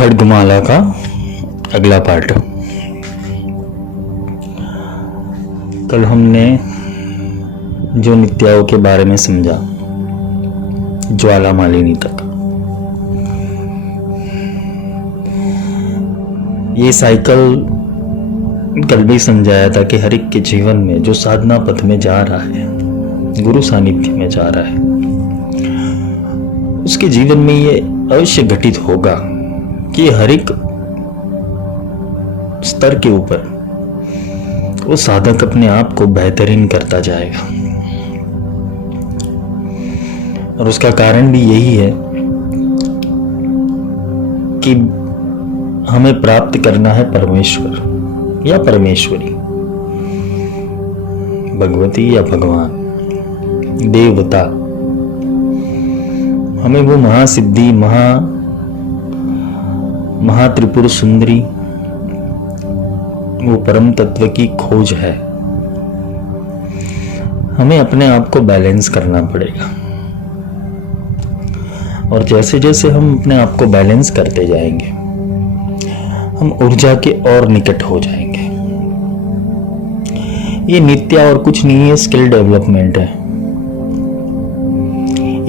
खड्गमाला का अगला पार्ट। कल हमने जो नित्याओं के बारे में समझा, ज्वाला मालिनी तक, ये साइकिल कल भी समझाया था कि हर एक के जीवन में जो साधना पथ में जा रहा है, गुरु सानिध्य में जा रहा है, उसके जीवन में ये अवश्य घटित होगा कि हर एक स्तर के ऊपर वो साधक अपने आप को बेहतरीन करता जाएगा। और उसका कारण भी यही है कि हमें प्राप्त करना है परमेश्वर या परमेश्वरी, भगवती या भगवान, देवता। हमें वो महासिद्धि, महात्रिपुर सुंदरी, वो परम तत्व की खोज है। हमें अपने आप को बैलेंस करना पड़ेगा, और जैसे जैसे हम अपने आप को बैलेंस करते जाएंगे, हम ऊर्जा के और निकट हो जाएंगे। ये नित्य और कुछ नहीं है, स्किल डेवलपमेंट है।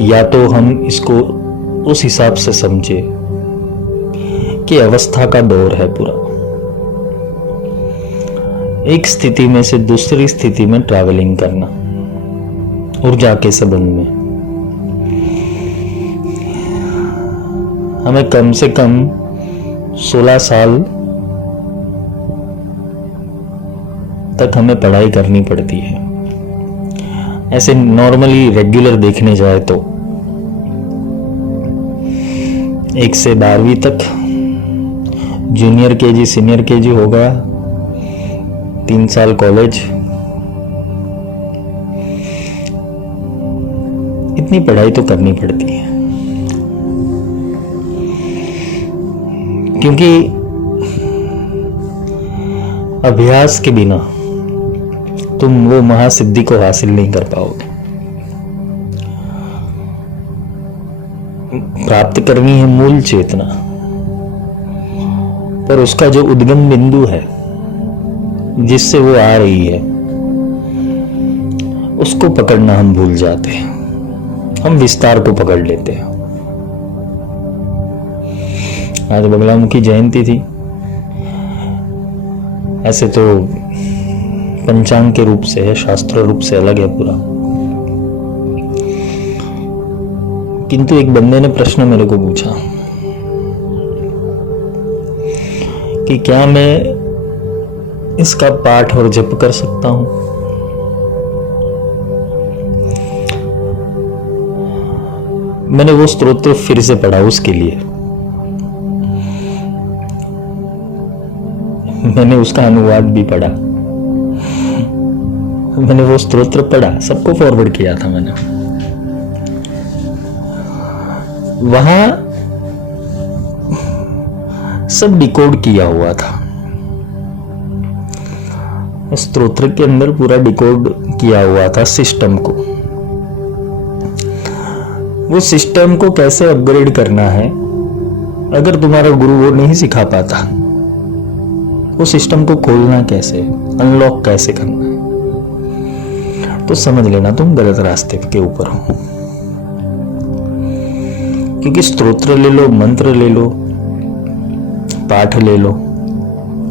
या तो हम इसको उस हिसाब से समझे कि अवस्था का दौर है पूरा, एक स्थिति में से दूसरी स्थिति में ट्रैवलिंग करना ऊर्जा के संबंध में। हमें कम से कम 16 साल तक हमें पढ़ाई करनी पड़ती है। ऐसे नॉर्मली रेगुलर देखने जाए तो 1 से 12वीं तक, जूनियर केजी सीनियर केजी हो गया, 3 साल कॉलेज, इतनी पढ़ाई तो करनी पड़ती है। क्योंकि अभ्यास के बिना तुम वो महासिद्धि को हासिल नहीं कर पाओगे। प्राप्त करनी है मूल चेतना, पर उसका जो उद्गम बिंदु है जिससे वो आ रही है, उसको पकड़ना हम भूल जाते हैं। हम विस्तार को पकड़ लेते हैं। आज बगलामुखी जयंती थी। ऐसे तो पंचांग के रूप से है, शास्त्र रूप से अलग है पूरा, किंतु एक बंदे ने प्रश्न मेरे को पूछा कि क्या मैं इसका पाठ और जप कर सकता हूं। मैंने वो स्तोत्र फिर से पढ़ा उसके लिए। मैंने उसका अनुवाद भी पढ़ा, मैंने वो स्तोत्र पढ़ा, सबको फॉरवर्ड किया था मैंने। वहां सब डिकोड किया हुआ था, स्तोत्र के अंदर पूरा डिकोड किया हुआ था सिस्टम को। वो सिस्टम को कैसे अपग्रेड करना है, अगर तुम्हारा गुरु वो नहीं सिखा पाता, वो सिस्टम को खोलना कैसे, अनलॉक कैसे करना है, तो समझ लेना तुम गलत रास्ते के ऊपर हो। क्योंकि स्तोत्र ले लो, मंत्र ले लो, पाठ ले लो,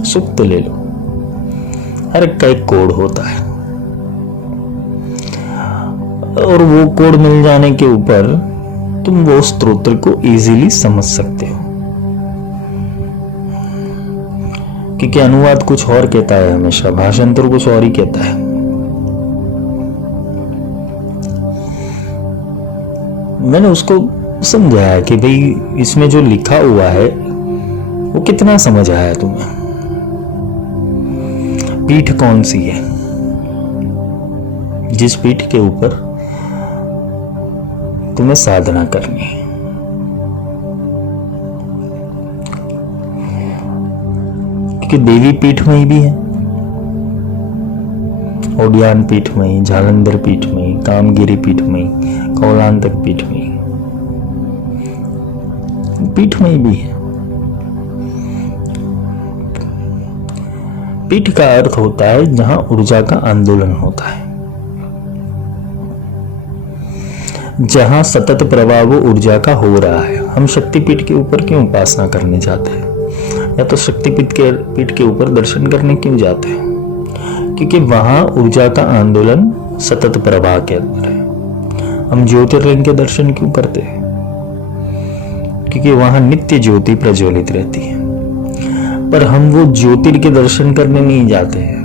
सूक्त ले लो, हर एक का एक कोड होता है। और वो कोड मिल जाने के ऊपर तुम वो स्तोत्र को इजीली समझ सकते हो। क्योंकि अनुवाद कुछ और कहता है, हमेशा भाषांतर कुछ और ही कहता है। मैंने उसको समझाया कि भाई इसमें जो लिखा हुआ है वो कितना समझ आया तुम्हें, पीठ कौन सी है, जिस पीठ के ऊपर तुम्हें साधना करनी है। क्योंकि देवी पीठ में ही भी है, ओडियान पीठ में, जालंधर पीठ में, कामगिरी पीठ में, कौलांतक पीठ में, पीठ में ही भी है। पीठ का अर्थ होता है जहां ऊर्जा का आंदोलन होता है, जहां सतत प्रवाह वो ऊर्जा का हो रहा है। हम शक्तिपीठ के ऊपर क्यों उपासना करने जाते हैं, या तो शक्तिपीठ के ऊपर दर्शन करने क्यों जाते हैं? क्योंकि वहां ऊर्जा का आंदोलन सतत प्रवाह के अंदर है। हम ज्योतिर्लिंग के दर्शन क्यों करते हैं? क्योंकि वहां नित्य ज्योति प्रज्वलित रहती है। पर हम वो ज्योतिर के दर्शन करने नहीं जाते हैं।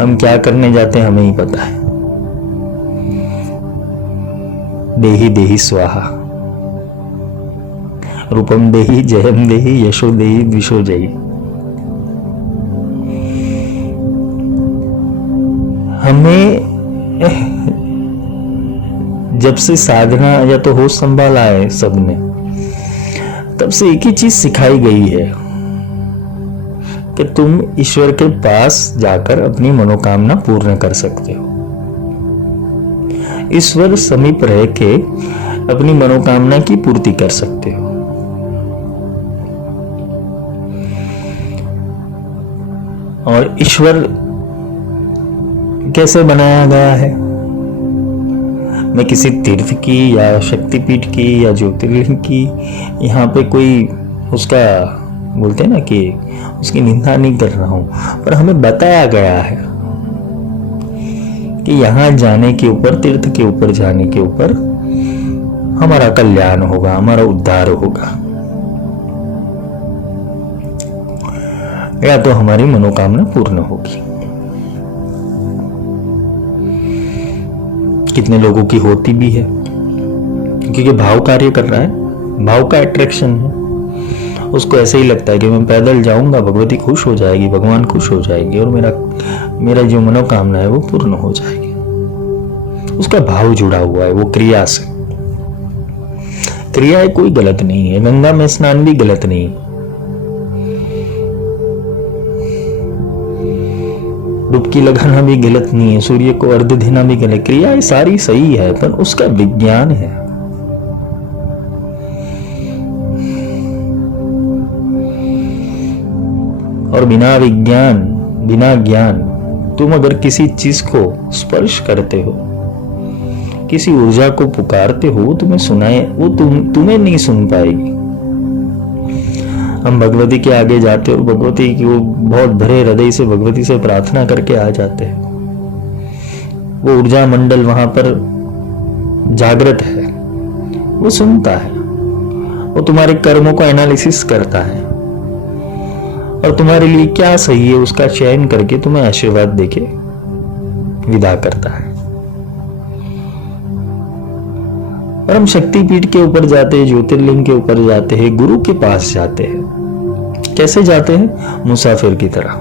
हम क्या करने जाते हैं हमें ही पता है। देहि देहि स्वाहा, रूपम देहि, जयम देहि, यशो देहि, द्विषो जयी। हमें जब से साधना या तो होश संभाला है सबने, तब से एक ही चीज सिखाई गई है कि तुम ईश्वर के पास जाकर अपनी मनोकामना पूर्ण कर सकते हो। ईश्वर समीप रह के अपनी मनोकामना की पूर्ति कर सकते हो। और ईश्वर कैसे बनाया गया है? मैं किसी तीर्थ की या शक्तिपीठ की या ज्योतिर्लिंग की यहाँ पे कोई उसका बोलते हैं ना कि उसकी निंदा नहीं कर रहा हूं, पर हमें बताया गया है कि यहां जाने के ऊपर, तीर्थ के ऊपर जाने के ऊपर हमारा कल्याण होगा, हमारा उद्धार होगा, या तो हमारी मनोकामना पूर्ण होगी। कितने लोगों की होती भी है, क्योंकि भाव कार्य कर रहा है, भाव का अट्रैक्शन है। उसको ऐसे ही लगता है कि मैं पैदल जाऊंगा, भगवती खुश हो जाएगी, भगवान खुश हो जाएंगे और मेरा जो मनोकामना है वो पूर्ण हो जाएगी। उसका भाव जुड़ा हुआ है वो क्रिया से। क्रिया कोई गलत नहीं है, गंगा में स्नान भी गलत नहीं है, डुबकी लगाना भी गलत नहीं है, सूर्य को अर्घ्य देना भी गलत। क्रिया सारी सही है, पर उसका विज्ञान है। और बिना विज्ञान, बिना ज्ञान तुम अगर किसी चीज को स्पर्श करते हो, किसी ऊर्जा को पुकारते हो, तुम्हें सुनाए, वो तुम्हें नहीं सुन पाएगी। हम भगवती के आगे जाते और भगवती की वो बहुत भरे हृदय से भगवती से प्रार्थना करके आ जाते हैं। वो ऊर्जा मंडल वहां पर जागृत है, वो सुनता है, वो तुम्हारे कर्मों को एनालिसिस करता है और तुम्हारे लिए क्या सही है उसका चयन करके तुम्हें आशीर्वाद देके विदा करता है। और हम शक्तिपीठ के ऊपर जाते हैं, ज्योतिर्लिंग के ऊपर जाते हैं, गुरु के पास जाते हैं। कैसे जाते हैं? मुसाफिर की तरह।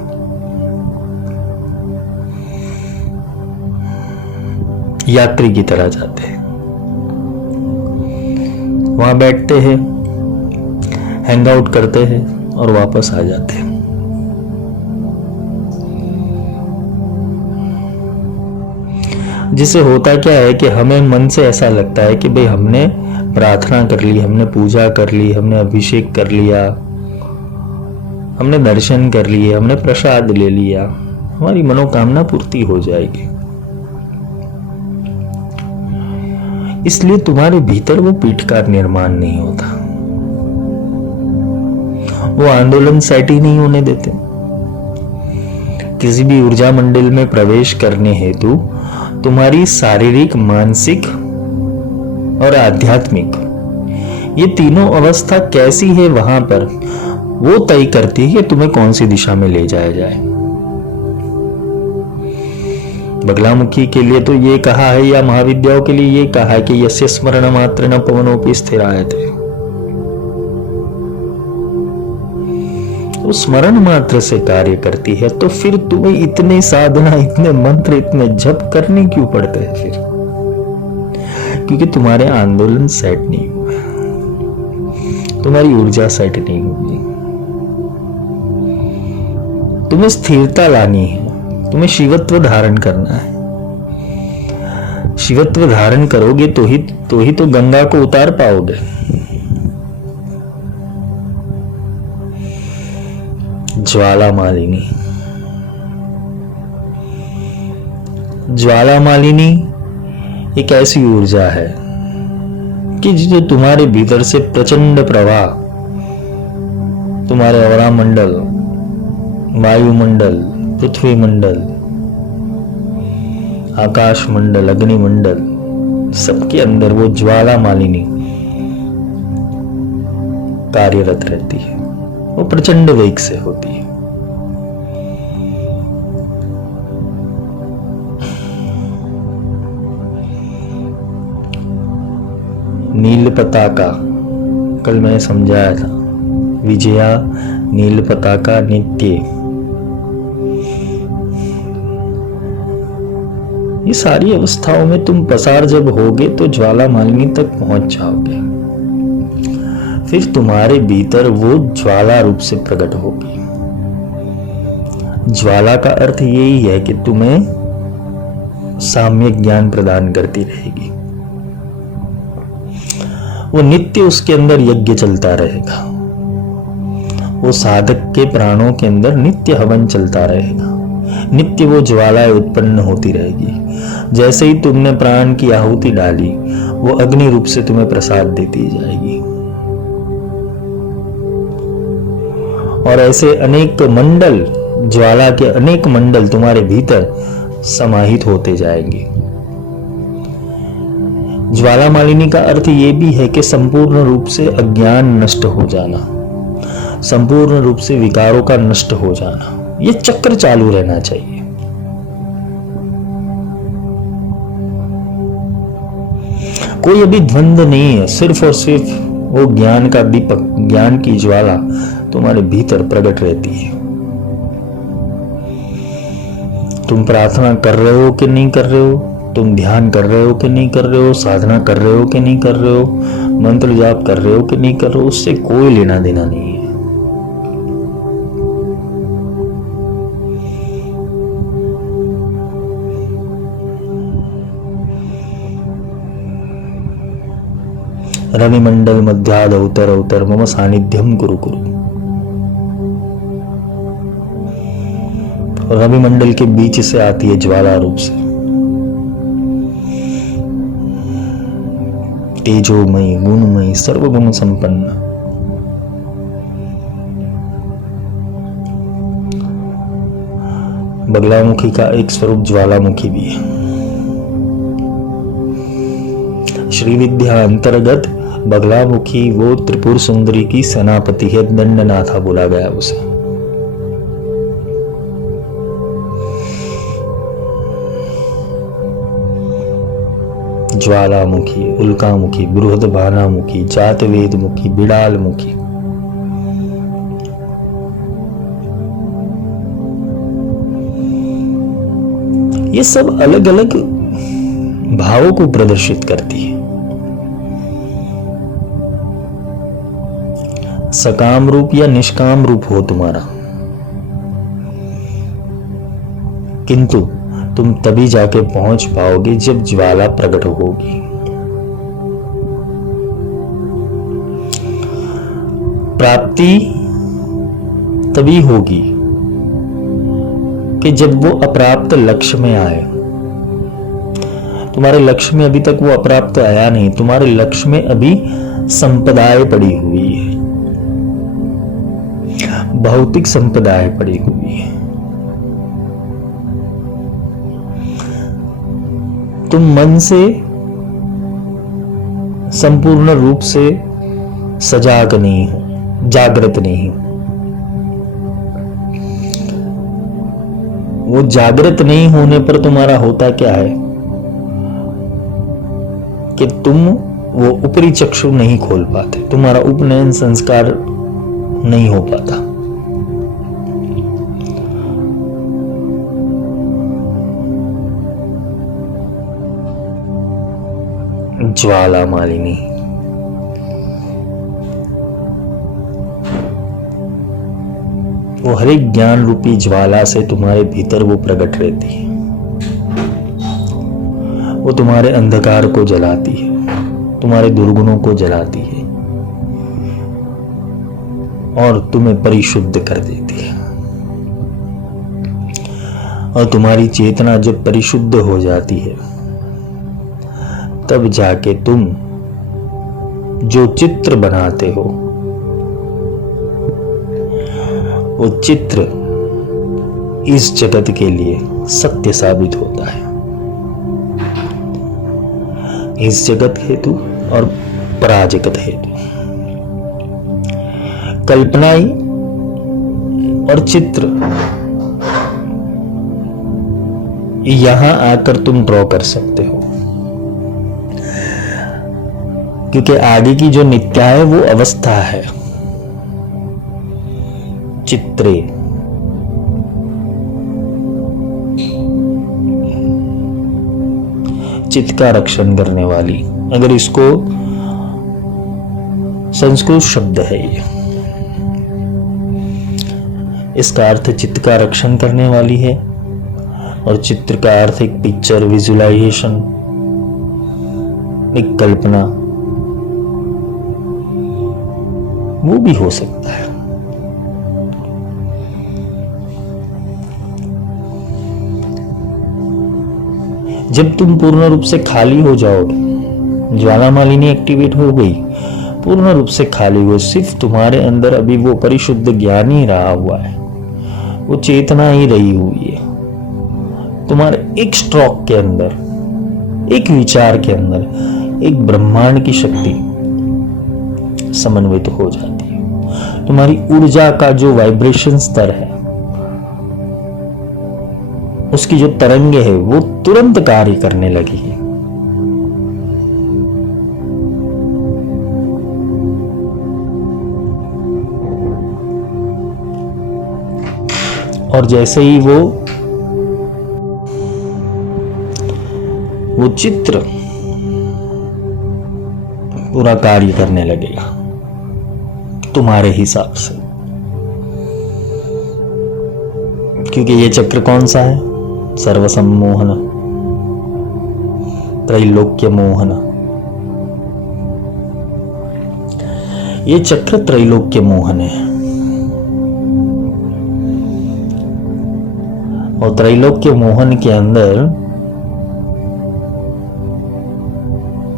यात्री की तरह जाते हैं। वहां बैठते हैं, हैंग आउट करते हैं और वापस आ जाते हैं। जिससे होता क्या है कि हमें मन से ऐसा लगता है कि भाई हमने प्रार्थना कर ली, हमने पूजा कर ली, हमने अभिषेक कर लिया, हमने दर्शन कर लिए, हमने प्रसाद ले लिया, हमारी मनोकामना पूर्ति हो जाएगी। इसलिए तुम्हारे भीतर वो पीठ का निर्माण नहीं होता, वो आंदोलन सेट ही नहीं होने देते। किसी भी ऊर्जा मंडल में प्रवेश करने हेतु तुम्हारी शारीरिक, मानसिक और आध्यात्मिक ये तीनों अवस्था कैसी है वहां पर, वो तय करती है कि तुम्हें कौन सी दिशा में ले जाया जाए। बगलामुखी के लिए तो ये कहा है, या महाविद्याओं के लिए ये कहा है कि यस्य स्मरण मात्र न पवनोपि स्थिरायते। वो स्मरण मात्र से कार्य करती है, तो फिर तुम्हें इतने साधना, इतने मंत्र, इतने जप करने क्यों पड़ते हैं फिर? क्योंकि तुम्हारे आंदोलन सेट नहीं हुए, तुम्हारी ऊर्जा सेट नहीं हुई। तुम्हें स्थिरता लानी है, तुम्हें शिवत्व धारण करना है। शिवत्व धारण करोगे तो ही तो गंगा को उतार पाओगे। ज्वाला मालिनी ज्वाला मालिनी एक ऐसी ऊर्जा है कि जो तुम्हारे भीतर से प्रचंड प्रवाह तुम्हारे अवरा मंडल, वायुमंडल, पृथ्वी मंडल, आकाश मंडल, अग्नि मंडल, सबके अंदर वो ज्वाला मालिनी कार्यरत रहती है। वो प्रचंड वेग से होती है। नील पताका, कल मैंने समझाया था, विजया नील पताका नित्य। ये सारी अवस्थाओं में तुम पसार जब होगे तो ज्वाला मालिनी तक पहुंच जाओगे। फिर तुम्हारे भीतर वो ज्वाला रूप से प्रकट होगी। ज्वाला का अर्थ यही है कि तुम्हें साम्यक ज्ञान प्रदान करती रहेगी। वो नित्य उसके अंदर यज्ञ चलता रहेगा। वो साधक के प्राणों के अंदर नित्य हवन चलता रहेगा। नित्य वो ज्वाला उत्पन्न होती रहेगी। जैसे ही तुमने प्राण की आहुति डाली, वो अग्नि रूप से तुम्हें प्रसाद देती जाएगी। और ऐसे अनेक मंडल, ज्वाला के अनेक मंडल तुम्हारे भीतर समाहित होते जाएंगे। ज्वाला मालिनी का अर्थ ये भी है कि संपूर्ण रूप से अज्ञान नष्ट हो जाना, संपूर्ण रूप से विकारों का नष्ट हो जाना। ये चक्र चालू रहना चाहिए। कोई अभी द्वंद्व नहीं है, सिर्फ और सिर्फ वो ज्ञान का दीपक, ज्ञान की ज्वाला तुम्हारे भीतर प्रकट रहती है। तुम प्रार्थना कर रहे हो कि नहीं कर रहे हो, तुम ध्यान कर रहे हो कि नहीं कर रहे हो, साधना कर रहे हो कि नहीं कर रहे हो, मंत्र जाप कर रहे हो कि नहीं कर रहे हो, उससे कोई लेना देना नहीं है। रविमंडल मध्याद अवतर अवतर मम सानिध्यम कुरु कुरु। रविमंडल के बीच से आती है ज्वाला रूप से, तेजोमयी, गुणमयी, सर्वगुण संपन्न। बगलामुखी का एक स्वरूप ज्वालामुखी भी है। श्री विद्या अंतर्गत बगलामुखी वो त्रिपुर सुंदरी की सेनापति है, दंडनाथा बोला गया उसे। ज्वालामुखी, उल्कामुखी, बृहदबानामुखी, जातवेदमुखी, बिड़ालमुखी। ये सब अलग अलग भावों को प्रदर्शित करती है। सकाम रूप या निष्काम रूप हो तुम्हारा, किंतु तुम तभी जाके पहुंच पाओगे जब ज्वाला प्रकट होगी। प्राप्ति तभी होगी कि जब वो अप्राप्त लक्ष्य में आए। तुम्हारे लक्ष्य में अभी तक वो अप्राप्त आया नहीं, तुम्हारे लक्ष्य में अभी संपदाएं पड़ी हुई है, भौतिक संपदाएं पड़ी हुई है। तुम मन से संपूर्ण रूप से सजाग नहीं हो, जागृत नहीं हो। वो जागृत नहीं होने पर तुम्हारा होता क्या है कि तुम वो ऊपरी चक्षु नहीं खोल पाते, तुम्हारा उपनयन संस्कार नहीं हो पाता। ज्वाला मालिनी वो हर एक ज्ञान रूपी ज्वाला से तुम्हारे भीतर वो प्रकट रहती है। वो तुम्हारे अंधकार को जलाती है, तुम्हारे दुर्गुणों को जलाती है और तुम्हें परिशुद्ध कर देती है। और तुम्हारी चेतना जब परिशुद्ध हो जाती है, तब जाके तुम जो चित्र बनाते हो वो चित्र इस जगत के लिए सत्य साबित होता है, इस जगत हेतु और पराजगत हेतु। कल्पनाएं और चित्र यहां आकर तुम ड्रॉ कर सकते हो, क्योंकि आगे की जो नित्या है वो अवस्था है। चित्रे चित्त का रक्षण करने वाली, अगर इसको संस्कृत शब्द है ये, इसका अर्थ चित्त का रक्षण करने वाली है। और चित्र का अर्थ एक पिक्चर, विजुअलाइजेशन, एक कल्पना, वो भी हो सकता है। जब तुम पूर्ण रूप से खाली हो जाओगे, ज्वालामालिनी एक्टिवेट हो गई, पूर्ण रूप से खाली हो, सिर्फ तुम्हारे अंदर अभी वो परिशुद्ध ज्ञान ही रहा हुआ है, वो चेतना ही रही हुई है। तुम्हारे एक स्ट्रोक के अंदर, एक विचार के अंदर एक ब्रह्मांड की शक्ति समन्वित हो जाती है। तुम्हारी ऊर्जा का जो वाइब्रेशन स्तर है, उसकी जो तरंगे है वो तुरंत कार्य करने लगी है। और जैसे ही वो चित्र पूरा कार्य करने लगेगा तुम्हारे हिसाब से, क्योंकि ये चक्र कौन सा है? सर्वसम्मोहन, त्रैलोक्य मोहन। ये चक्र त्रैलोक्य मोहन है। और त्रैलोक्य मोहन के अंदर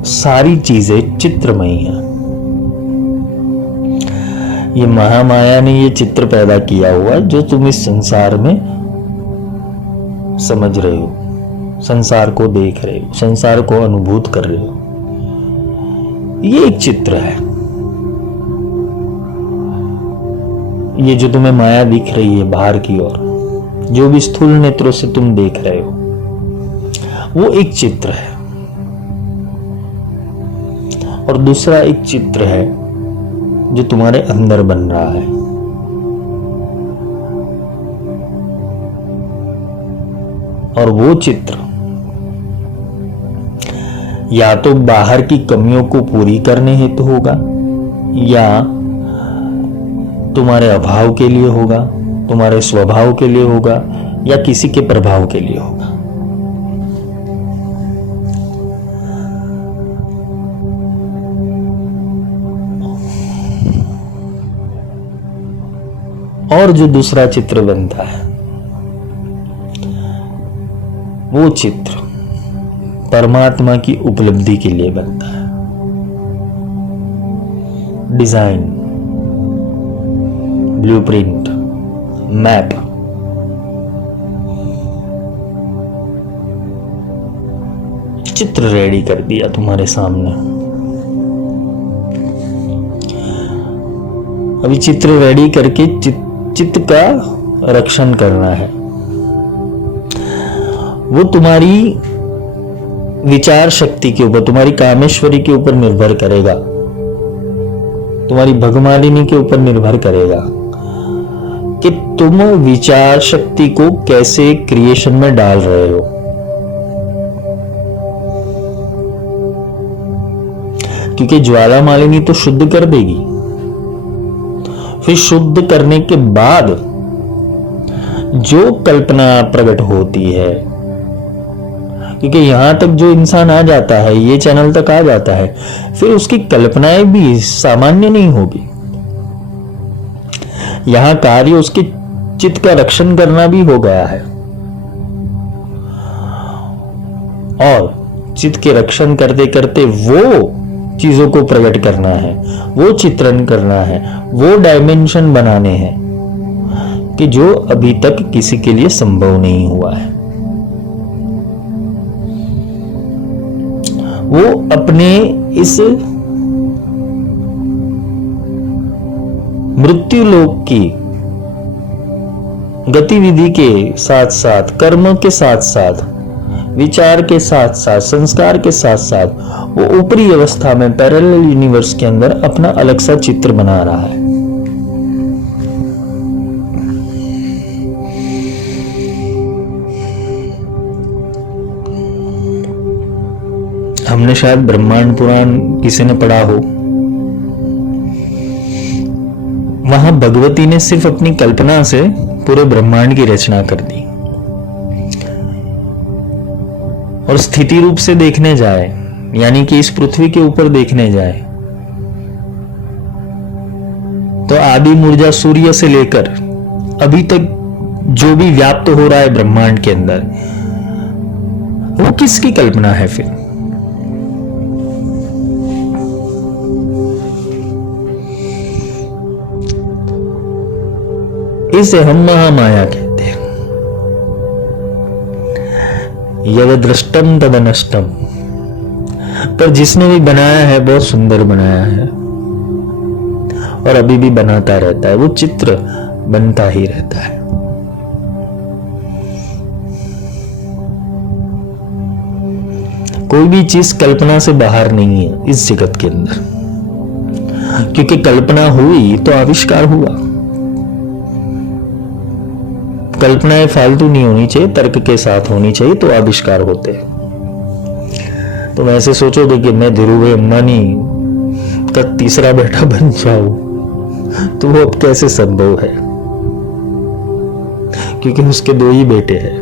सारी चीजें चित्रमयी हैं। ये महामाया ने ये चित्र पैदा किया हुआ जो तुम इस संसार में समझ रहे हो, संसार को देख रहे हो, संसार को अनुभूत कर रहे हो, ये एक चित्र है। ये जो तुम्हें माया दिख रही है बाहर की ओर, जो भी स्थूल नेत्रों से तुम देख रहे हो, वो एक चित्र है। और दूसरा एक चित्र है जो तुम्हारे अंदर बन रहा है। और वो चित्र या तो बाहर की कमियों को पूरी करने हेतु होगा, या तुम्हारे अभाव के लिए होगा, तुम्हारे स्वभाव के लिए होगा, या किसी के प्रभाव के लिए होगा। और जो दूसरा चित्र बनता है, वो चित्र परमात्मा की उपलब्धि के लिए बनता है। Design, blueprint, map. चित्र रेडी कर दिया तुम्हारे सामने। अभी चित्र रेडी करके चित्त का रक्षण करना है। वो तुम्हारी विचार शक्ति के ऊपर, तुम्हारी कामेश्वरी के ऊपर निर्भर करेगा, तुम्हारी भगमालिनी के ऊपर निर्भर करेगा कि तुम विचार शक्ति को कैसे क्रिएशन में डाल रहे हो। क्योंकि ज्वालामालिनी तो शुद्ध कर देगी, फिर शुद्ध करने के बाद जो कल्पना प्रकट होती है, क्योंकि यहां तक जो इंसान आ जाता है, ये चैनल तक आ जाता है, फिर उसकी कल्पनाएं भी सामान्य नहीं होगी। यहां कार्य उसके चित्त का रक्षण करना भी हो गया है। और चित्त के रक्षण करते करते वो चीजों को प्रकट करना है, वो चित्रण करना है, वो डायमेंशन बनाने हैं कि जो अभी तक किसी के लिए संभव नहीं हुआ है। वो अपने इस मृत्यु लोक की गतिविधि के साथ साथ, कर्म के साथ साथ, विचार के साथ साथ, संस्कार के साथ साथ वो ऊपरी अवस्था में पैरेलल यूनिवर्स के अंदर अपना अलग सा चित्र बना रहा है। हमने शायद ब्रह्मांड पुराण किसी ने पढ़ा हो, वहां भगवती ने सिर्फ अपनी कल्पना से पूरे ब्रह्मांड की रचना कर दी। और स्थिति रूप से देखने जाए, यानी कि इस पृथ्वी के ऊपर देखने जाए, तो आदि ऊर्जा सूर्य से लेकर अभी तक जो भी व्याप्त हो रहा है ब्रह्मांड के अंदर, वो किसकी कल्पना है फिर? इसे हम महामाया कहते हैं। यद दृष्टम तदनष्टम। पर जिसने भी बनाया है बहुत सुंदर बनाया है और अभी भी बनाता रहता है, वो चित्र बनता ही रहता है। कोई भी चीज कल्पना से बाहर नहीं है इस जगत के अंदर, क्योंकि कल्पना हुई तो आविष्कार हुआ। कल्पनाएं फालतू नहीं होनी चाहिए, तर्क के साथ होनी चाहिए, तो आविष्कार होते हैं। तो वैसे सोचोगे कि मैं धीरूभाई अंबानी का तीसरा बेटा बन जाऊं, तो वो अब कैसे संभव है? क्योंकि उसके 2 ही बेटे हैं।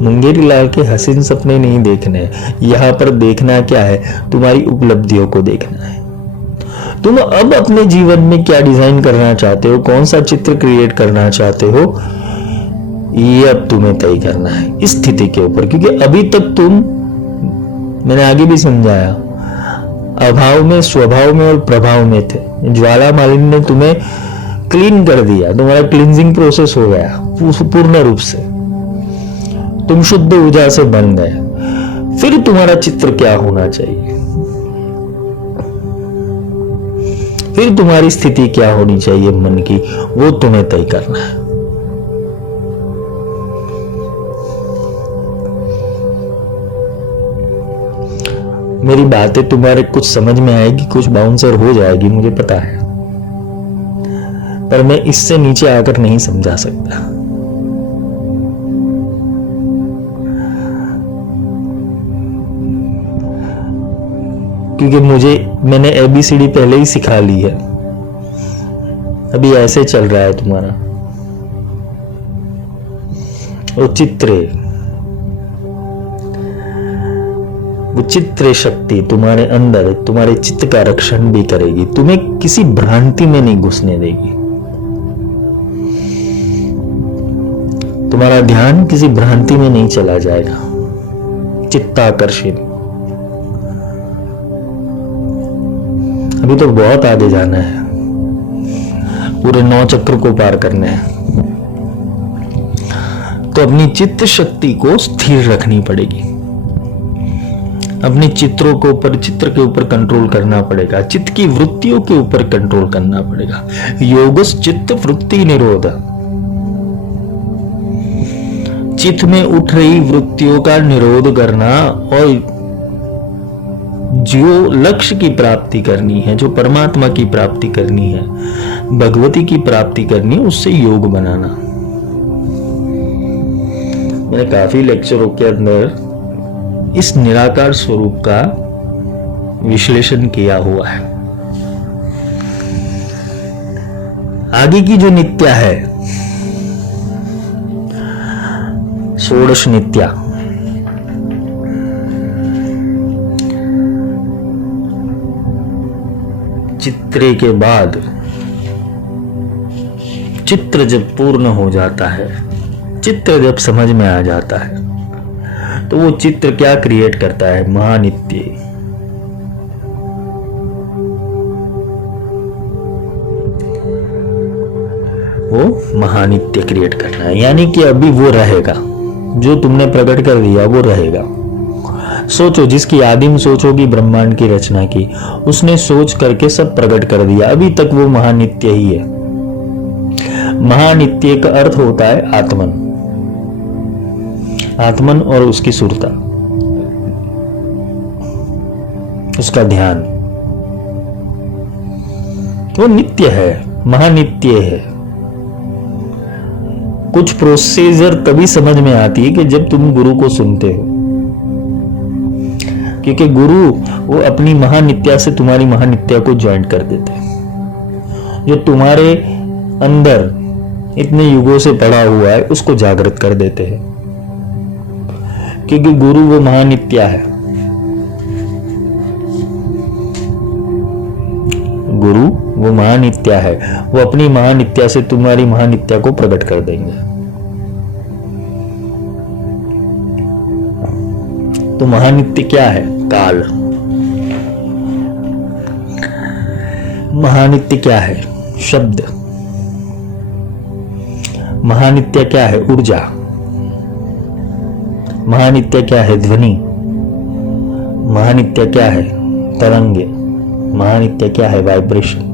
मुंगेरी लाल के हसीन सपने नहीं देखने, यहां पर देखना क्या है? तुम्हारी उपलब्धियों को देखना है। तुम अब अपने जीवन में क्या डिजाइन करना चाहते हो, कौन सा चित्र क्रिएट करना चाहते हो, ये अब तुम्हें तय करना है इस स्थिति के ऊपर। क्योंकि अभी तक तुम, मैंने आगे भी समझाया, अभाव में, स्वभाव में और प्रभाव में थे। ज्वाला मालिनी ने तुम्हें क्लीन कर दिया, तुम्हारा क्लींजिंग प्रोसेस हो गया पूर्ण रूप से, तुम शुद्ध ऊर्जा से बन गए। फिर तुम्हारा चित्र क्या होना चाहिए, फिर तुम्हारी स्थिति क्या होनी चाहिए मन की, वो तुम्हें तय करना है। मेरी बातें तुम्हारे कुछ समझ में आएगी, कुछ बाउंसर हो जाएगी, मुझे पता है, पर मैं इससे नीचे आकर नहीं समझा सकता। क्योंकि मैंने ABCD पहले ही सिखा ली है, अभी ऐसे चल रहा है तुम्हारा। और वो चित्र शक्ति तुम्हारे अंदर तुम्हारे चित्त का रक्षण भी करेगी, तुम्हें किसी भ्रांति में नहीं घुसने देगी। तुम्हारा ध्यान किसी भ्रांति में नहीं चला जाएगा, चित्ताकर्षित। अभी तो बहुत आगे जाना है, पूरे 9 चक्र को पार करने हैं, तो अपनी चित्त शक्ति को स्थिर रखनी पड़ेगी। अपने चित्र के ऊपर कंट्रोल करना पड़ेगा, चित्त की वृत्तियों के ऊपर कंट्रोल करना पड़ेगा। योगस चित्त वृत्ति निरोध। चित्त में उठ रही वृत्तियों का निरोध करना, और जो लक्ष्य की प्राप्ति करनी है, जो परमात्मा की प्राप्ति करनी है, भगवती की प्राप्ति करनी है, उससे योग बनाना। मैंने काफी लेक्चरों के अंदर इस निराकार स्वरूप का विश्लेषण किया हुआ है। आगे की जो नित्या है, षोडश नित्या, चित्रे के बाद चित्र जब पूर्ण हो जाता है, चित्र जब समझ में आ जाता है, तो वो चित्र क्या क्रिएट करता है? महानित्य। वो महानित्य क्रिएट करना है, यानी कि अभी वो रहेगा, जो तुमने प्रकट कर दिया वो रहेगा। सोचो, जिसकी आदिम सोच होगी ब्रह्मांड की रचना की, उसने सोच करके सब प्रकट कर दिया, अभी तक वो महानित्य ही है। महानित्य का अर्थ होता है आत्मन, आत्मन और उसकी सुरता, उसका ध्यान, वो नित्य है, महानित्य है। कुछ प्रोसीजर तभी समझ में आती है कि जब तुम गुरु को सुनते हो, क्योंकि गुरु वो अपनी महानित्या से तुम्हारी महानित्या को ज्वाइंट कर देते हैं। जो तुम्हारे अंदर इतने युगों से पड़ा हुआ है उसको जागृत कर देते हैं, क्योंकि गुरु वो महानित्या है। गुरु वो महानित्या है, वो अपनी महानित्या से तुम्हारी महानित्या को प्रकट कर देंगे। तो महानित्य क्या है? काल। महानित्य क्या है? शब्द। महानित्य क्या है? ऊर्जा। महानित्य क्या है? ध्वनि। महानित्य क्या है? तरंगे। महानित्य क्या है? वाइब्रेशन।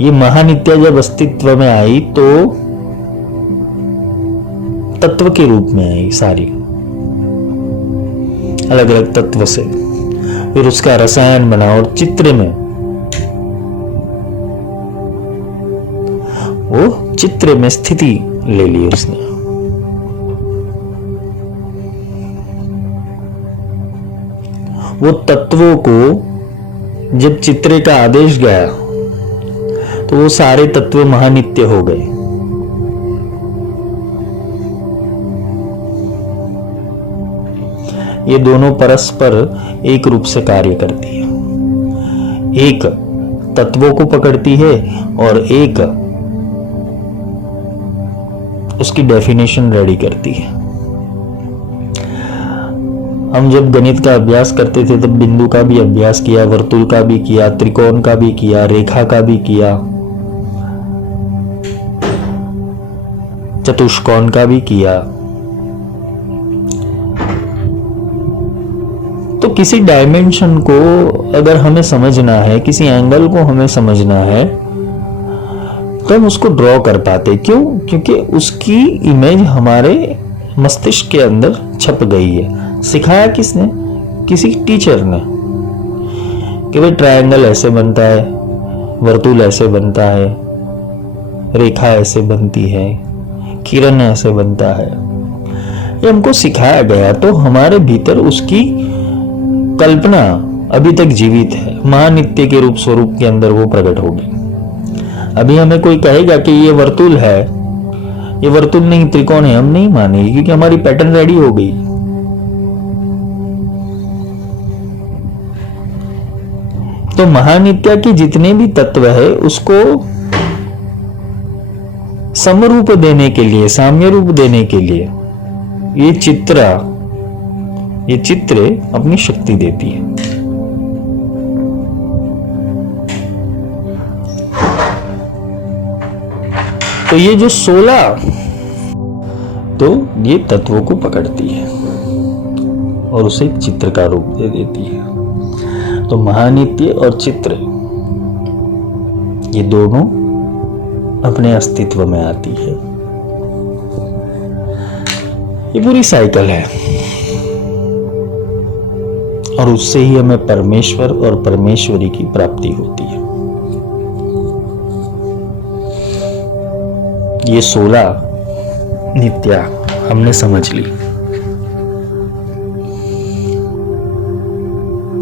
ये महानित्य जब अस्तित्व में आई तो तत्व के रूप में आई, सारी अलग अलग तत्व से, फिर उसका रसायन बना और चित्र में, वो चित्र में स्थिति ले ली उसने। वो तत्वों को जब चित्र का आदेश गया तो वो सारे तत्व महानित्य हो गए। ये दोनों परस्पर एक रूप से कार्य करती है, एक तत्वों को पकड़ती है और एक उसकी डेफिनेशन रेडी करती है। हम जब गणित का अभ्यास करते थे तब बिंदु का भी अभ्यास किया, वर्तुल का भी किया, त्रिकोण का भी किया, रेखा का भी किया, चतुष्कोण का भी किया। तो किसी डायमेंशन को अगर हमें समझना है, किसी एंगल को हमें समझना है, तो हम उसको ड्रॉ कर पाते। क्यों? क्योंकि उसकी इमेज हमारे मस्तिष्क के अंदर छप गई है। सिखाया किसने? किसी टीचर ने, कि भाई ट्रायंगल ऐसे बनता है, वर्तुल ऐसे बनता है, रेखा ऐसे बनती है, किरण ऐसे बनता है। ये हमको सिखाया गया, तो हमारे भीतर उसकी कल्पना अभी तक जीवित है। महानित्य के रूप स्वरूप के अंदर वो प्रकट होगी। अभी हमें कोई कहेगा कि ये वर्तुल है, ये वर्तुल नहीं त्रिकोण है, हम नहीं मानेंगे, क्योंकि हमारी पैटर्न रेडी हो गई। तो महानित्य के जितने भी तत्व है उसको समरूप देने के लिए, साम्य रूप देने के लिए ये चित्र अपनी शक्ति देती है। तो ये जो 16 तो ये तत्वों को पकड़ती है और उसे एक चित्र का रूप दे देती है। तो महानित्य और चित्र ये दोनों अपने अस्तित्व में आती है। ये पूरी साइकिल है और उससे ही हमें परमेश्वर और परमेश्वरी की प्राप्ति होती है। ये 16 नित्या हमने समझ ली।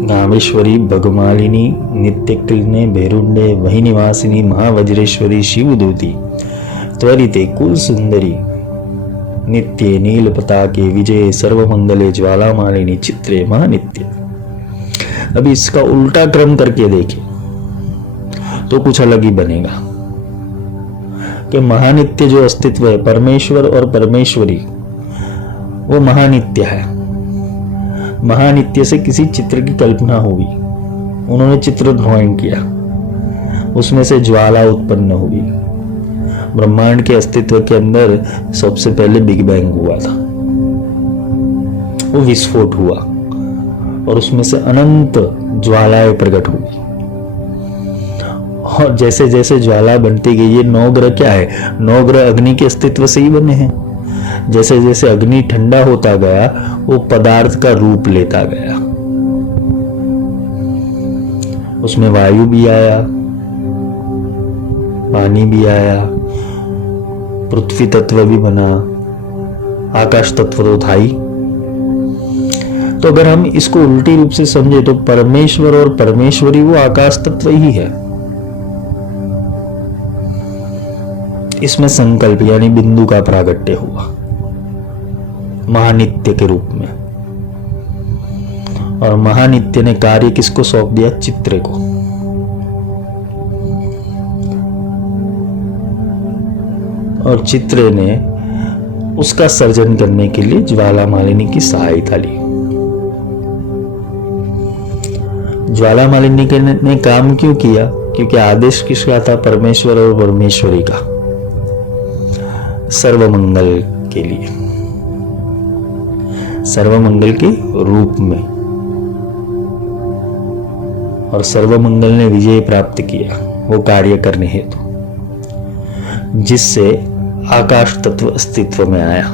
नामेश्वरी, भगमालिनी, नित्यक्लिने, भैरुंडे, वही निवासिनी, महावज्रेश्वरी, शिवदूती, त्वरिते, कुल सुंदरी, नित्ये, नील पताके, विजय, सर्वमंगले, ज्वालामालिनी, चित्रे, महानित्य। अभी इसका उल्टा क्रम करके देखें तो कुछ अलग ही बनेगा। कि महानित्य जो अस्तित्व है, परमेश्वर और परमेश्वरी, वो महानित्य है। महानित्य से किसी चित्र की कल्पना हुई, उन्होंने चित्र ड्राइंग किया, उसमें से ज्वाला उत्पन्न हुई। ब्रह्मांड के अस्तित्व के अंदर सबसे पहले बिग बैंग हुआ था, वो विस्फोट हुआ और उसमें से अनंत ज्वालाएं प्रकट हुई। और जैसे जैसे ज्वाला बनती गई, ये 9 ग्रह क्या है, 9 ग्रह अग्नि के अस्तित्व से ही बने हैं। जैसे जैसे अग्नि ठंडा होता गया, वो पदार्थ का रूप लेता गया, उसमें वायु भी आया, पानी भी आया, पृथ्वी तत्व भी बना, आकाश तत्व तो था ही। तो अगर हम इसको उल्टी रूप से समझे तो परमेश्वर और परमेश्वरी वो आकाश तत्व ही है। इसमें संकल्प यानी बिंदु का प्रागट्य हुआ महानित्य के रूप में, और महानित्य ने कार्य किसको सौंप दिया, चित्र को। और चित्र ने उसका सर्जन करने के लिए ज्वाला मालिनी की सहायता ली। ज्वाला मालिनी ने काम क्यों किया, क्योंकि आदेश किसका था, परमेश्वर और परमेश्वरी का, सर्वमंगल के लिए, सर्वमंगल के रूप में। और सर्वमंगल ने विजय प्राप्त किया वो कार्य करने हेतु, जिससे आकाश तत्व अस्तित्व में आया।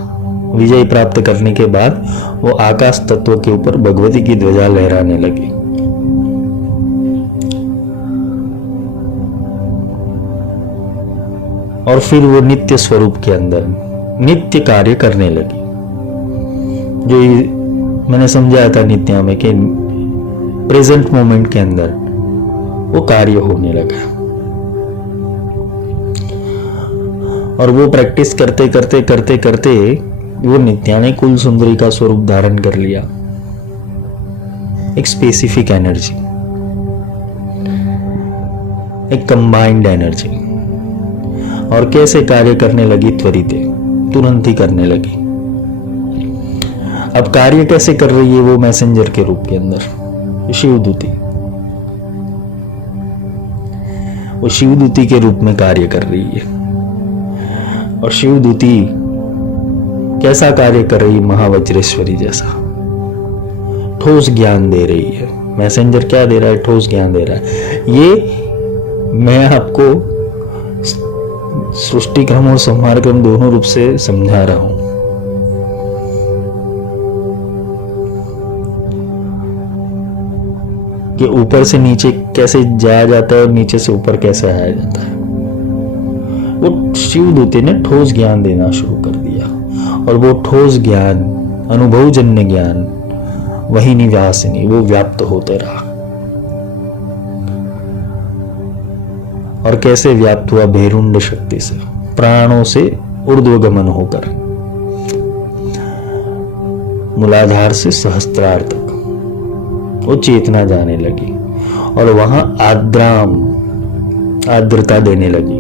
विजय प्राप्त करने के बाद वो आकाश तत्व के ऊपर भगवती की ध्वजा लहराने लगी। और फिर वो नित्य स्वरूप के अंदर नित्य कार्य करने लगी। जो मैंने समझाया था नित्या में कि प्रेजेंट मोमेंट के अंदर वो कार्य होने लगा। और वो प्रैक्टिस करते करते करते करते वो नित्या ने कुल सुंदरी का स्वरूप धारण कर लिया, एक स्पेसिफिक एनर्जी, एक कंबाइंड एनर्जी। और कैसे कार्य करने लगी, त्वरित, तुरंत ही करने लगी। अब कार्य कैसे कर रही है वो, मैसेंजर के रूप के अंदर शिवदूती, वो शिवदूती के रूप में कार्य कर रही है। और शिवदूती कैसा कार्य कर रही है, महावज्रेश्वरी जैसा ठोस ज्ञान दे रही है। मैसेंजर क्या दे रहा है, ठोस ज्ञान दे रहा है। ये मैं आपको सृष्टि क्रम और संहार क्रम दोनों रूप से समझा रहा हूं। कि ऊपर से नीचे कैसे जाया जाता है और नीचे से ऊपर कैसे आया जाता है। वो शिवदूती ने ठोस ज्ञान देना शुरू कर दिया, और वो ठोस ज्ञान, अनुभवजन्य ज्ञान, वही निवासिनी, वो व्याप्त होते रहा। और कैसे व्याप्त हुआ, भेरुंड शक्ति से, प्राणों से ऊर्ध्वगमन होकर मूलाधार से सहस्त्रार तक वो चेतना जाने लगी। और वहां आद्राम, आर्द्रता देने लगी।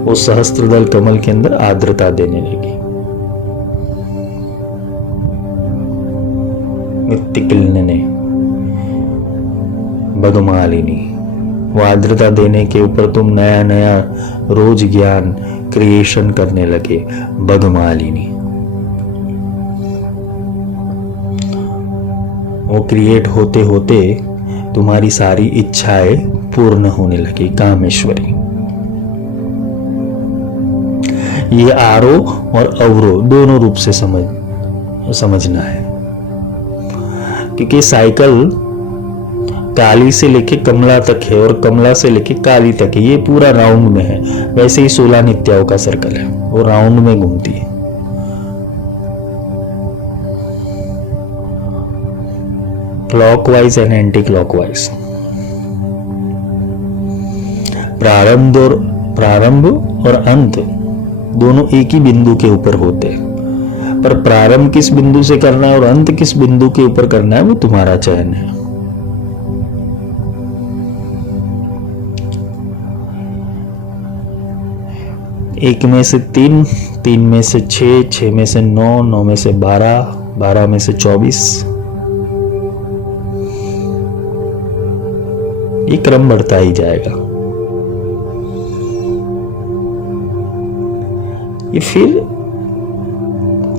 वो सहस्त्रदल कमल के अंदर आर्द्रता देने लगी। नित्यकिल्नने बदमालिनी, वो आर्द्रता देने के ऊपर तुम नया नया रोज ज्ञान क्रिएशन करने लगे। बदमालिनी, वो क्रिएट होते होते तुम्हारी सारी इच्छाएं पूर्ण होने लगी। कामेश्वरी, ये आरो और अवरो दोनों रूप से समझना है, क्योंकि साइकिल काली से लेके कमला तक है और कमला से लेके काली तक है, ये पूरा राउंड में है। वैसे ही 16 नित्याओं का सर्कल है, वो राउंड में घूमती है। Clockwise and anti clockwise. प्रारंभ और अंत दोनों एक ही बिंदु के ऊपर होते हैं, पर प्रारंभ किस बिंदु से करना है और अंत किस बिंदु के ऊपर करना है वो तुम्हारा चयन है। 1 में से 3, 3 में से 6, 6 में से 9, 9 में से 12, 12 में से 24। ये क्रम बढ़ता ही जाएगा। ये फिर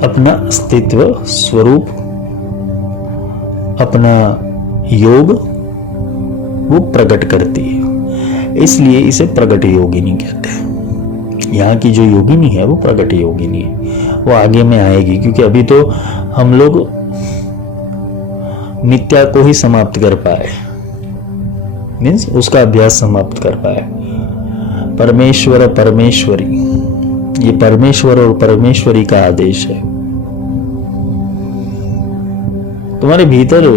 अपना अस्तित्व, स्वरूप, अपना योग वो प्रकट करती है। इसलिए इसे प्रकट योगिनी कहते हैं। यहाँ की जो योगिनी है वो प्रकट योगिनी है। वो आगे में आएगी, क्योंकि अभी तो हम लोग मिथ्या को ही समाप्त कर पाए, मीन्स उसका अभ्यास समाप्त कर पाए। परमेश्वर परमेश्वरी, ये परमेश्वर और परमेश्वरी का आदेश है। तुम्हारे भीतर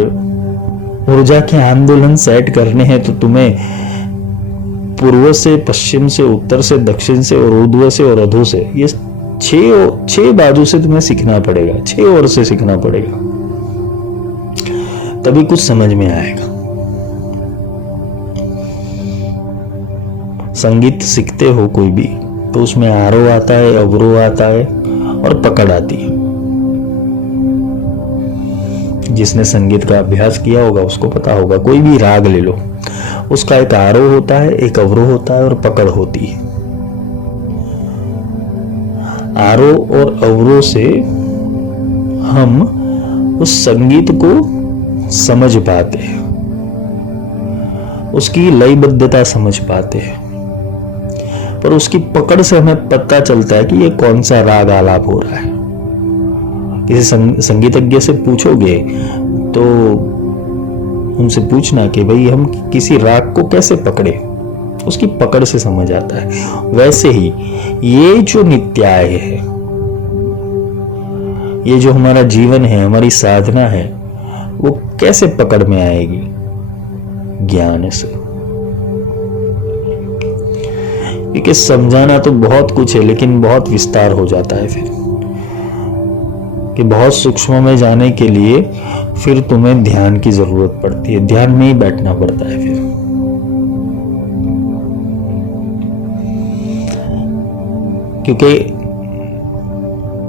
ऊर्जा के आंदोलन सेट करने हैं तो तुम्हें पूर्व से, पश्चिम से, उत्तर से, दक्षिण से और ऊर्ध्व से और अधो से, ये छह बाजू से तुम्हें सीखना पड़ेगा, 6 ओर से सीखना पड़ेगा, तभी कुछ समझ में आएगा। संगीत सीखते हो कोई भी तो उसमें आरोह आता है, अवरोह आता है और पकड़ आती है। जिसने संगीत का अभ्यास किया होगा उसको पता होगा। कोई भी राग ले लो, उसका एक आरोह होता है, एक अवरोह होता है और पकड़ होती है। आरोह और अवरोह से हम उस संगीत को समझ पाते हैं, उसकी लयबद्धता समझ पाते हैं, पर उसकी पकड़ से हमें पता चलता है कि ये कौन सा राग आलाप हो रहा है। किसी संगीतज्ञ से पूछोगे तो उनसे पूछना कि भाई हम किसी राग को कैसे पकड़े, उसकी पकड़ से समझ आता है। वैसे ही ये जो नित्याय है, ये जो हमारा जीवन है, हमारी साधना है, वो कैसे पकड़ में आएगी? ज्ञान से। क्योंकि समझाना तो बहुत कुछ है, लेकिन बहुत विस्तार हो जाता है फिर, कि बहुत सूक्ष्म में जाने के लिए फिर तुम्हें ध्यान की जरूरत पड़ती है, ध्यान में ही बैठना पड़ता है फिर। क्योंकि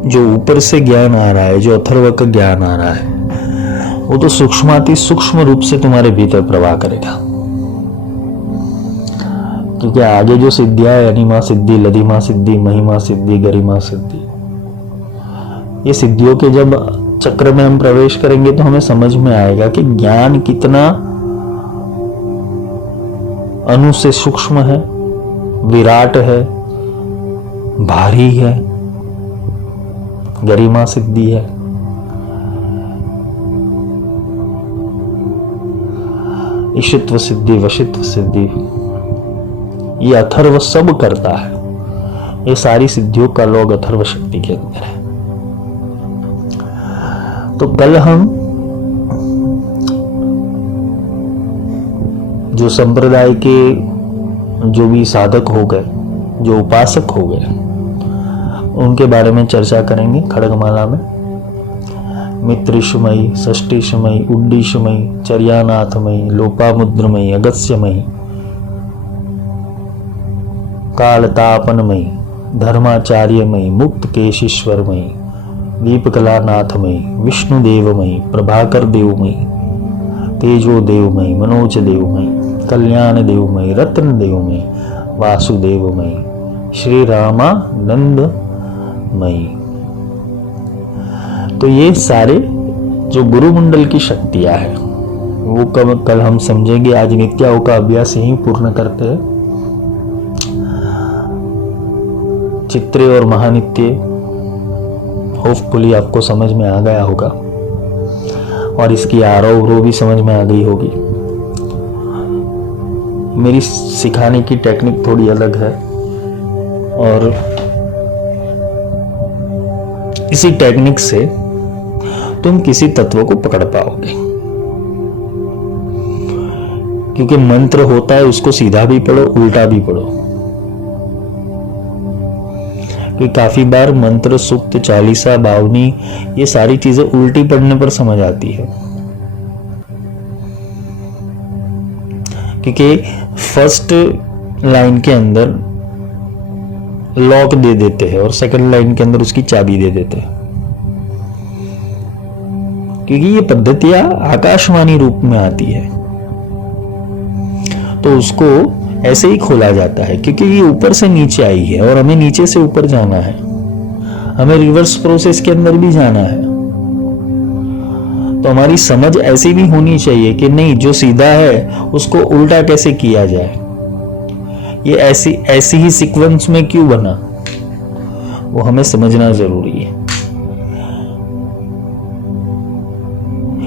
जो ऊपर से ज्ञान आ रहा है, जो अथर्व का ज्ञान आ रहा है, वो तो सूक्ष्माति सूक्ष्म रूप से तुम्हारे भीतर प्रवाह करेगा। क्योंकि आगे जो सिद्धियां है, अनिमा सिद्धि, लधिमा सिद्धि, महिमा सिद्धि, गरिमा सिद्धि, ये सिद्धियों के जब चक्र में हम प्रवेश करेंगे तो हमें समझ में आएगा कि ज्ञान कितना अणु से सूक्ष्म है, विराट है, भारी है। गरिमा सिद्धि है, ईशित्व सिद्धि, वशित्व सिद्धि, ये अथर्व सब करता है। ये सारी सिद्धियों का लोग अथर्व शक्ति के अंदर है। तो कल हम जो संप्रदाय के जो भी साधक हो गए, जो उपासक हो गए, उनके बारे में चर्चा करेंगे खड्गमाला में। मित्रिशमयी, षष्टिशमयी, उड्डीशमयी, चर्यानाथमयी, लोपामुद्रमयी, अगस्त्यमयी, कालतापनमयी, धर्माचार्यमयी, मुक्त केशीश्वरमयी, दीपकलानाथमयी, विष्णुदेवमयी, प्रभाकर देवमयी, तेजो देवमयी, मनोज देवमयी, कल्याण देवमयी, रत्न देवमयी, वासुदेवमयी, श्री रामानंदमयी। तो ये सारे जो गुरुमंडल की शक्तियां हैं वो कल हम समझेंगे। आज नित्याओं का अभ्यास यहीं पूर्ण करते हैं। चित्रे और महानित्य होपफुली आपको समझ में आ गया होगा और इसकी आरोह भी समझ में आ गई होगी। मेरी सिखाने की टेक्निक थोड़ी अलग है और इसी टेक्निक से तुम किसी तत्व को पकड़ पाओगे। क्योंकि मंत्र होता है, उसको सीधा भी पढ़ो, उल्टा भी पढ़ो। कि काफी बार मंत्र, सूक्त, चालीसा, बावनी, ये सारी चीजें उल्टी पढ़ने पर समझ आती है। क्योंकि फर्स्ट लाइन के अंदर लॉक दे देते हैं और सेकंड लाइन के अंदर उसकी चाबी दे देते हैं, क्योंकि ये पद्धतियां आकाशवाणी रूप में आती है। तो उसको ऐसे ही खोला जाता है, क्योंकि ये ऊपर से नीचे आई है और हमें नीचे से ऊपर जाना है, हमें रिवर्स प्रोसेस के अंदर भी जाना है। तो हमारी समझ ऐसी भी होनी चाहिए कि नहीं, जो सीधा है उसको उल्टा कैसे किया जाए, ये ऐसी ही सीक्वेंस में क्यों बना, वो हमें समझना जरूरी है।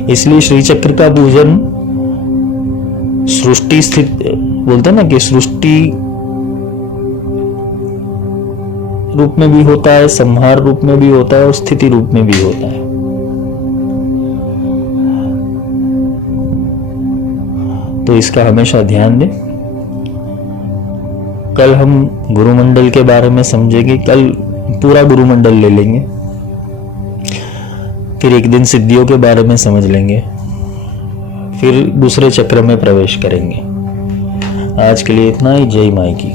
इसलिए श्री चक्र का पूजन सृष्टि स्थित बोलते हैं ना, कि सृष्टि रूप में भी होता है, संहार रूप में भी होता है और स्थिति रूप में भी होता है। तो इसका हमेशा ध्यान दें। कल हम गुरुमंडल के बारे में समझेंगे, कल पूरा गुरुमंडल ले लेंगे, फिर एक दिन सिद्धियों के बारे में समझ लेंगे, फिर दूसरे चक्र में प्रवेश करेंगे। आज के लिए इतना ही। जय माई की।